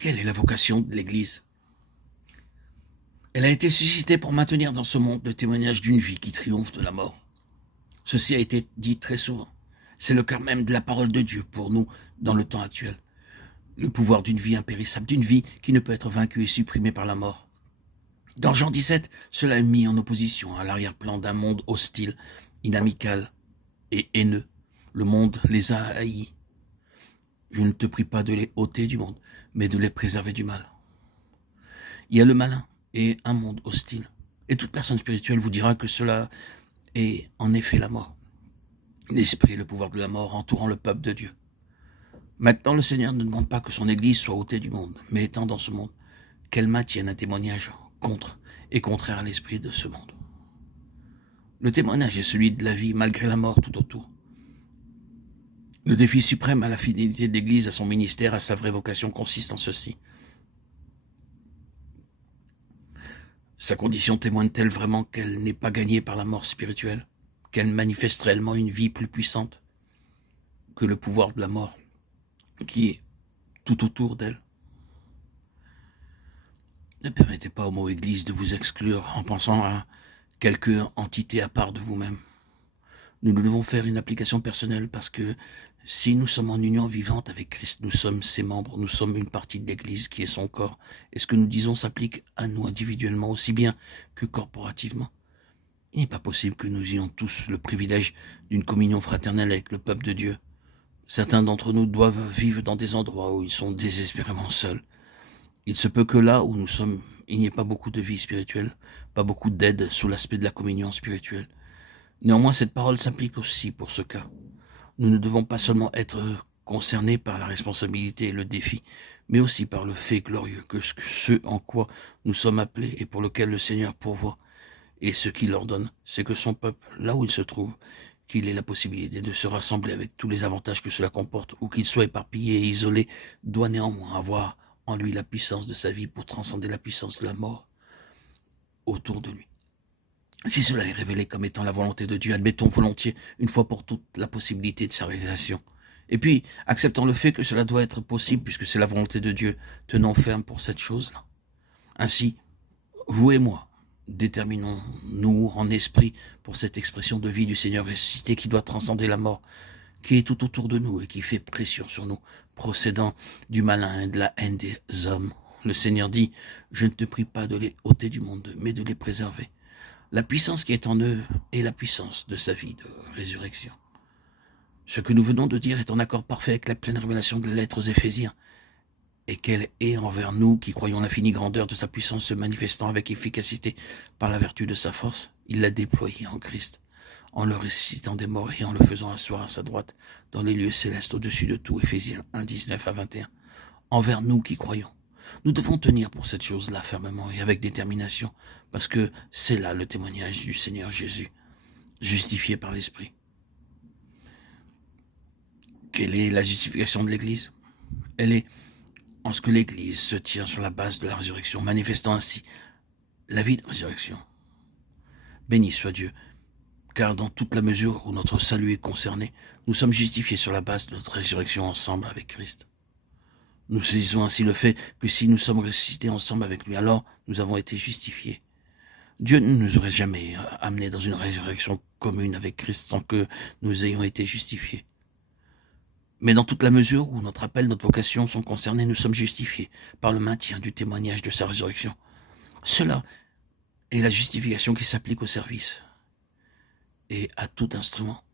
Quelle est la vocation de l'Église? Elle a été suscitée pour maintenir dans ce monde le témoignage d'une vie qui triomphe de la mort. Ceci a été dit très souvent. C'est le cœur même de la parole de Dieu pour nous dans le temps actuel. Le pouvoir d'une vie impérissable, d'une vie qui ne peut être vaincue et supprimée par la mort. Dans Jean 17, cela est mis en opposition à l'arrière-plan d'un monde hostile, inamical et haineux. Le monde les a haïs. Je ne te prie pas de les ôter du monde, mais de les préserver du mal. Il y a le malin et un monde hostile. Et toute personne spirituelle vous dira que cela est en effet la mort. L'esprit et le pouvoir de la mort entourant le peuple de Dieu. Maintenant, le Seigneur ne demande pas que son Église soit ôtée du monde, mais étant dans ce monde, qu'elle maintienne un témoignage contre et contraire à l'esprit de ce monde. Le témoignage est celui de la vie malgré la mort tout autour. Le défi suprême à la fidélité de l'Église, à son ministère, à sa vraie vocation consiste en ceci. Sa condition témoigne-t-elle vraiment qu'elle n'est pas gagnée par la mort spirituelle, qu'elle manifeste réellement une vie plus puissante que le pouvoir de la mort qui est tout autour d'elle? Ne permettez pas au mot Église de vous exclure en pensant à quelque entité à part de vous-même. Nous devons faire une application personnelle parce que si nous sommes en union vivante avec Christ, nous sommes ses membres, nous sommes une partie de l'Église qui est son corps. Et ce que nous disons s'applique à nous individuellement aussi bien que corporativement. Il n'est pas possible que nous ayons tous le privilège d'une communion fraternelle avec le peuple de Dieu. Certains d'entre nous doivent vivre dans des endroits où ils sont désespérément seuls. Il se peut que là où nous sommes, il n'y ait pas beaucoup de vie spirituelle, pas beaucoup d'aide sous l'aspect de la communion spirituelle. Néanmoins, cette parole s'applique aussi pour ce cas. Nous ne devons pas seulement être concernés par la responsabilité et le défi, mais aussi par le fait glorieux que ce en quoi nous sommes appelés et pour lequel le Seigneur pourvoit. Et ce qu'il ordonne, c'est que son peuple, là où il se trouve, qu'il ait la possibilité de se rassembler avec tous les avantages que cela comporte, ou qu'il soit éparpillé et isolé, doit néanmoins avoir en lui la puissance de sa vie pour transcender la puissance de la mort autour de lui. Si cela est révélé comme étant la volonté de Dieu, admettons volontiers, une fois pour toutes, la possibilité de sa réalisation. Et puis, acceptons le fait que cela doit être possible, puisque c'est la volonté de Dieu, tenons ferme pour cette chose-là. Ainsi, vous et moi, déterminons-nous en esprit pour cette expression de vie du Seigneur ressuscité qui doit transcender la mort, qui est tout autour de nous et qui fait pression sur nous, procédant du malin et de la haine des hommes. Le Seigneur dit, je ne te prie pas de les ôter du monde, mais de les préserver. La puissance qui est en eux est la puissance de sa vie de résurrection. Ce que nous venons de dire est en accord parfait avec la pleine révélation de la lettre aux Éphésiens, et qu'elle est envers nous qui croyons l'infinie grandeur de sa puissance se manifestant avec efficacité par la vertu de sa force. Il l'a déployée en Christ, en le ressuscitant des morts et en le faisant asseoir à sa droite dans les lieux célestes au-dessus de tout. Éphésiens 1, 19 à 21. Envers nous qui croyons. Nous devons tenir pour cette chose-là fermement et avec détermination, parce que c'est là le témoignage du Seigneur Jésus, justifié par l'Esprit. Quelle est la justification de l'Église? Elle est en ce que l'Église se tient sur la base de la résurrection, manifestant ainsi la vie de résurrection. Béni soit Dieu, car dans toute la mesure où notre salut est concerné, nous sommes justifiés sur la base de notre résurrection ensemble avec Christ. Nous saisissons ainsi le fait que si nous sommes ressuscités ensemble avec lui, alors nous avons été justifiés. Dieu ne nous aurait jamais amenés dans une résurrection commune avec Christ sans que nous ayons été justifiés. Mais dans toute la mesure où notre appel, notre vocation sont concernés, nous sommes justifiés par le maintien du témoignage de sa résurrection. Cela est la justification qui s'applique au service et à tout instrument.